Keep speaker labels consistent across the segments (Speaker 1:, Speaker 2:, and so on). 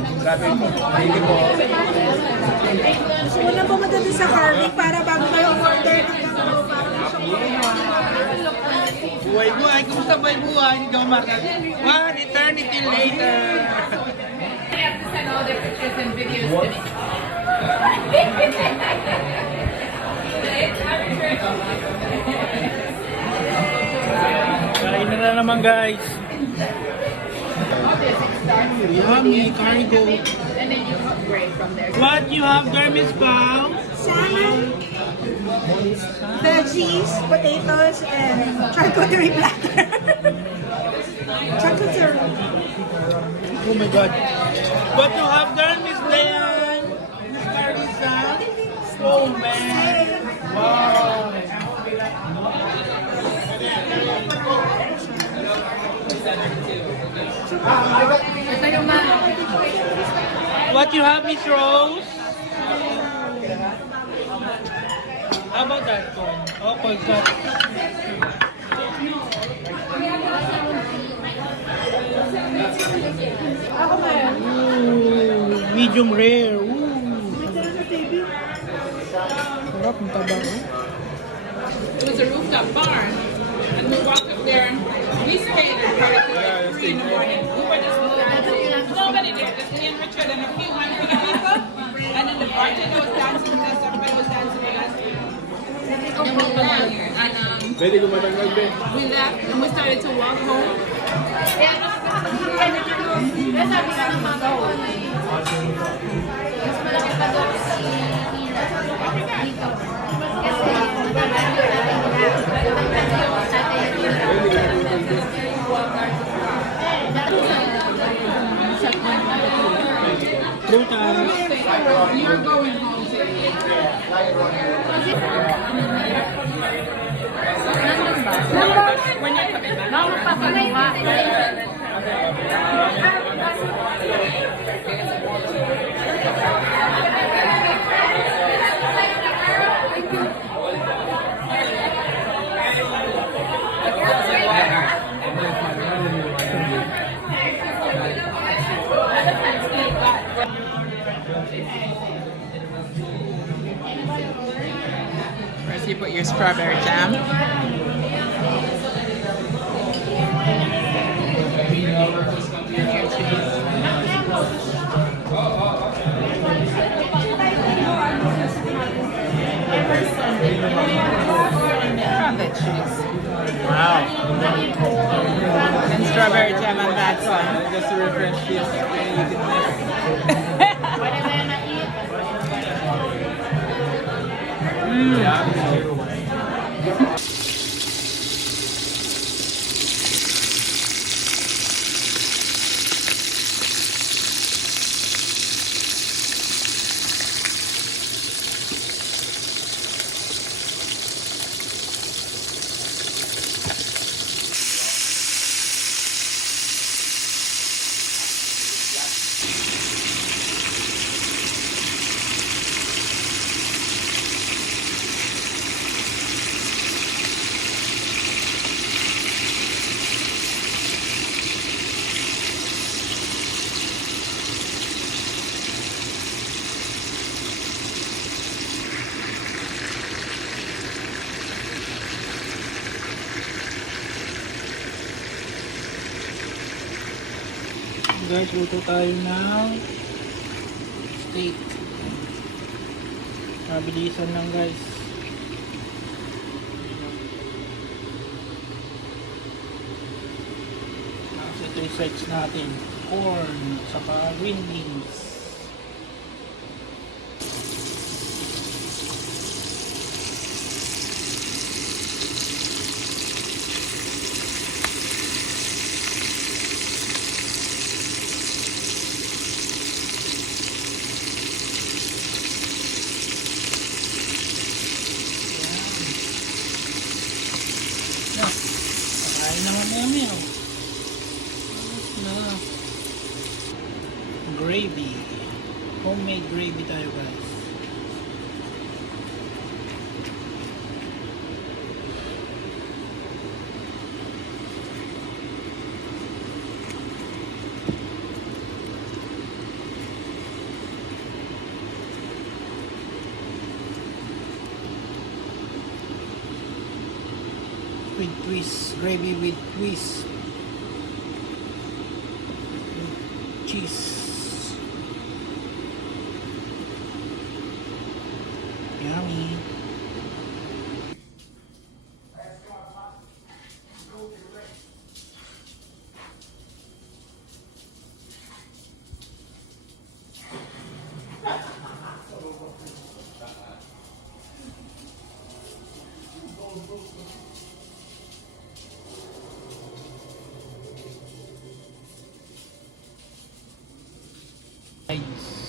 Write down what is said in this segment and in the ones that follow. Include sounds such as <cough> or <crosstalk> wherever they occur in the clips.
Speaker 1: Sabi ko, thank you po.
Speaker 2: Wala pumunta doon sa Carvic para bago kayo order ng mga
Speaker 3: Buhay buhay, kumusta buhay buhay? Hindi ako makas. One eternity later.
Speaker 4: I have to send all their pictures and videos to me.
Speaker 3: Kain na na naman guys. Yummy cargo.
Speaker 4: And then you upgrade from there.
Speaker 3: What you have there, Miss Pao?
Speaker 2: salmon, veggies, potatoes, and charcuterie <laughs> platter. charcuterie.
Speaker 3: Oh my God. What you have there, Miss Dayan? Miss Carissa? Oh man. Wow.
Speaker 4: Ito yung mga
Speaker 3: What you have, Miss Rose? How about that one? Oh,
Speaker 2: ba yan?
Speaker 3: Ooh, medium rare. Ooh. Sarap, ang taba. oh.
Speaker 4: It was a rooftop bar. And we walked up there. We stayed at probably like three in the morning. We were just nobody there. Just me and Richard and a few hundred people. And then the bartender was dancing with us. Everybody was dancing with us. And we left. And um,
Speaker 1: Pwede ko matanggal, be.
Speaker 4: we left and we started to walk home.
Speaker 3: Prutas.
Speaker 4: You're going home today. When
Speaker 3: strawberry jam. And your cheese. From the cheese. Wow. And strawberry jam on that one. Just to refresh this. You can <laughs> Guys, luto tayo ng steak. Mabilisan lang guys. Tapos ito yung sides natin. Corn, saka green beans. Yan. Kakain naman namin. Oh. Na. Gravy. Homemade gravy tayo guys.
Speaker 5: With twist. Gravy with twist. Cheese. É isso.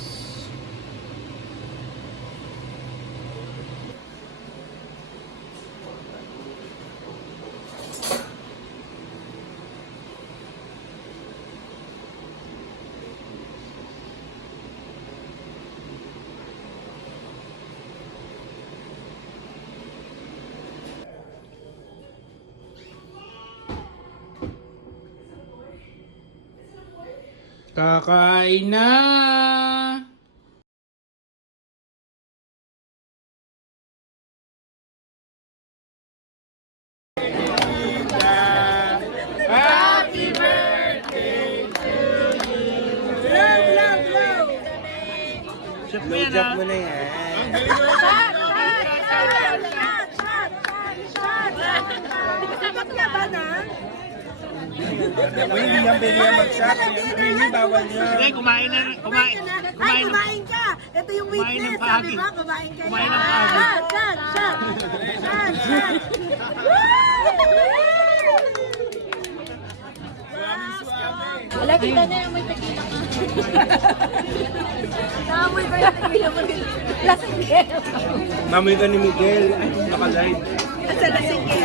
Speaker 5: Kakain na! Happy birthday to you! Love, love, love! Chef mo yan mo na yan.
Speaker 2: Dapat ka ba na?
Speaker 5: Uy, hindi yan pwede yan mag-shot. Hindi, bawal yan.
Speaker 3: Sige, kumain na. Kumain.
Speaker 2: Ay,
Speaker 3: Kumain
Speaker 2: ka! Ito yung
Speaker 3: Kumain ng
Speaker 2: witness. Sabi
Speaker 3: pagi.
Speaker 2: ba, kumain ka
Speaker 3: Kumain ng pagi.
Speaker 2: Shot, shot, shot. Shot, shot.
Speaker 6: Wala, kita na yung may tequila ka. Naamoy ko yung tequila mo. Lasing
Speaker 5: Mamoy ka ni Miguel. Ay, nakalive.
Speaker 2: Sa lasingero.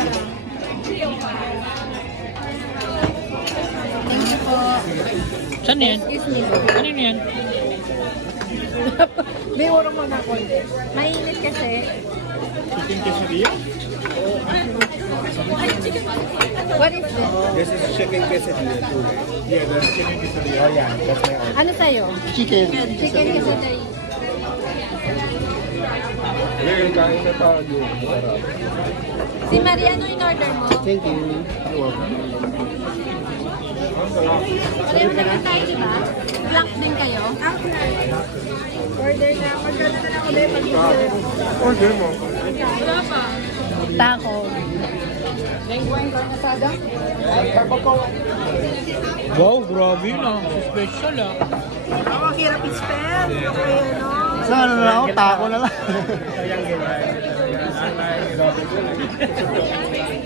Speaker 3: Saan yan? Ano yan? <laughs>
Speaker 6: May urong mo na konti. Mainit kasi.
Speaker 3: Chicken quesadilla?
Speaker 6: What is this?
Speaker 5: This is chicken quesadilla too. Yeah, that's chicken quesadilla. Oh yeah, that's my order.
Speaker 6: Ano sa'yo?
Speaker 5: Chicken.
Speaker 6: Chicken quesadilla.
Speaker 5: Ngayon, kain na tayo.
Speaker 6: Si Maria, ano in order mo?
Speaker 5: Thank you. You're welcome.
Speaker 6: Pareho naman tayo, di ba? Blank din kayo?
Speaker 2: Order na. Order na lang ulit. Pag-order.
Speaker 5: Order mo.
Speaker 6: Taco.
Speaker 3: Wow, grabe na. Special ah.
Speaker 2: Ang hirap i-spell. Okay, ano?
Speaker 5: Saan na lang ako? Taco na lang.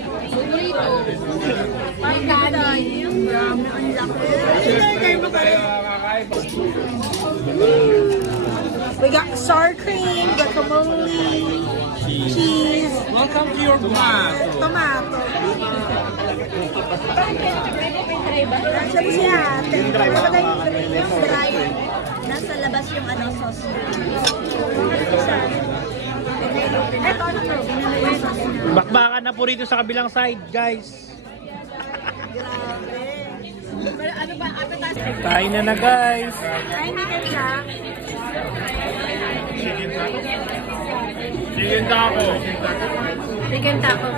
Speaker 5: <laughs>
Speaker 2: We got sour cream, guacamole, cheese,
Speaker 3: Welcome to your
Speaker 2: tomato. Yung? Brian.
Speaker 6: Nasa labas yung ano, sauce
Speaker 2: ano to? Yung sauce niya.
Speaker 3: Bakbakan na po rito sa kabilang side, guys.
Speaker 2: Ano ba? Appetizer?
Speaker 3: Kain na na, guys.
Speaker 2: Ay, hindi ka siya.
Speaker 3: Chicken taco.
Speaker 6: Chicken taco.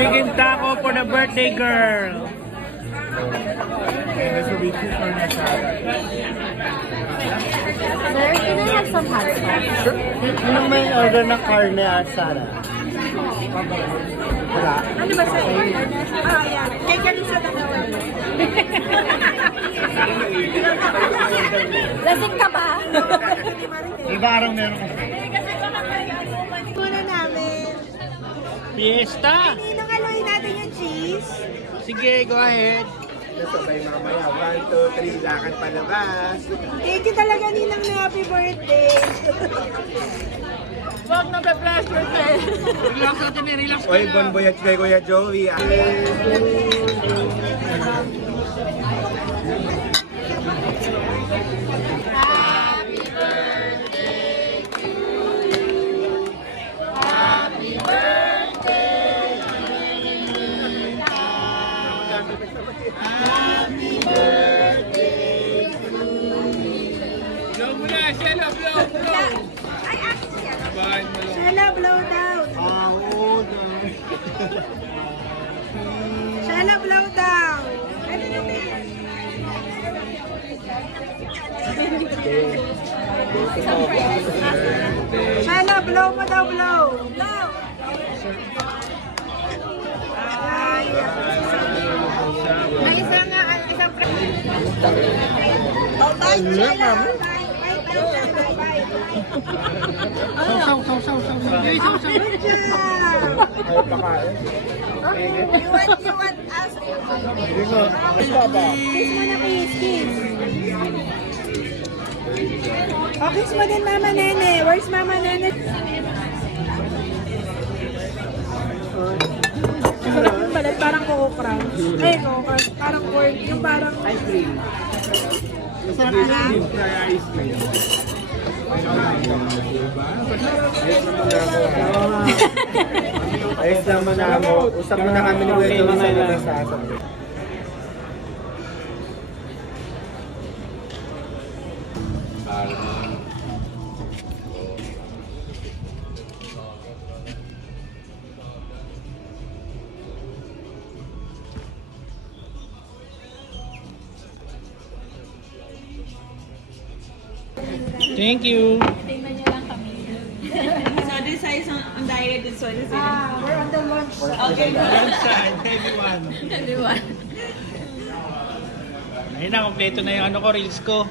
Speaker 3: Chicken taco for the birthday girl.
Speaker 6: Sir, can I have some hot sauce?
Speaker 5: Anong may order na carne asada? Wala.
Speaker 2: Ano ba sa'yo? Ah, yan. Kay Kalisa na naman. <laughs>
Speaker 6: Lasing ka ba?
Speaker 5: Iba araw meron ko.
Speaker 2: Muna namin.
Speaker 3: Fiesta.
Speaker 2: Ninong aloy natin yung cheese.
Speaker 3: Sige, go ahead.
Speaker 5: Sabay mamaya. One, two, three. Lakad palabas.
Speaker 2: Thank you talaga ninang na happy birthday.
Speaker 6: Huwag na be-bless birthday.
Speaker 3: Relax natin eh, relax ka
Speaker 5: Oy,
Speaker 3: na.
Speaker 5: bon voyage kay Kuya Joey. ah.
Speaker 2: Shana, blow mo daw, blow. Blow. Ay,
Speaker 6: May isa nga, isang
Speaker 2: Oh, bye, Shana. Bye, bye, bye, Shana. Bye. Good job. You want, you want us. Kiss mo na, kiss, kiss. Kiss mo din Mama Nene. Where's Mama Nene? Sarap yung balat, parang Coco Crunch. Ay, Coco Crunch. Parang corn. Yung parang... Ice cream. Sarap na.
Speaker 1: ice cream. <laughs>
Speaker 5: Ayos naman na ako. Usap mo na kami ni Joey sa labas sa
Speaker 3: Thank you.
Speaker 6: Tingnan niyo lang kami. <laughs>
Speaker 2: Ah, we're on the lunch.
Speaker 3: Okay. Lunchtime, everyone.
Speaker 6: Everyone.
Speaker 3: Ayun na, kompleto na yung ano ko, reels ko. <laughs>